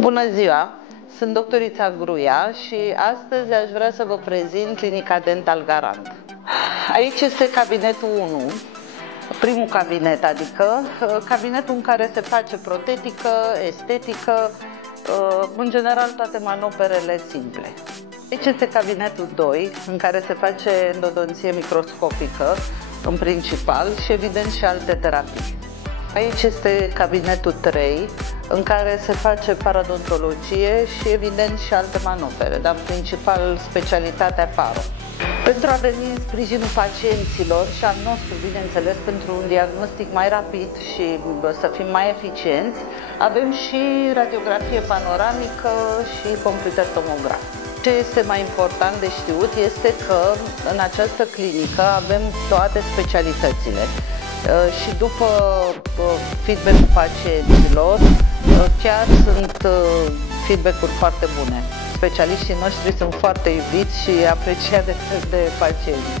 Bună ziua! Sunt doctorița Gruia și astăzi aș vrea să vă prezint Clinica Dental Garant. Aici este cabinetul 1, primul cabinet, adică cabinetul în care se face protetică, estetică, în general toate manoperele simple. Aici este cabinetul 2, în care se face endodonție microscopică, în principal, și evident și alte terapii. Aici este cabinetul 3, în care se face paradontologie și evident și alte manopere, dar în principal specialitatea paro. Pentru a veni în sprijinul pacienților și al nostru, bineînțeles, pentru un diagnostic mai rapid și să fim mai eficienți, avem și radiografie panoramică și computer tomograf. Ce este mai important de știut este că în această clinică avem toate specialitățile. Și după feedback-ul pacienților, chiar sunt feedback-uri foarte bune. Specialiștii noștri sunt foarte iubiți și apreciați de pacienți.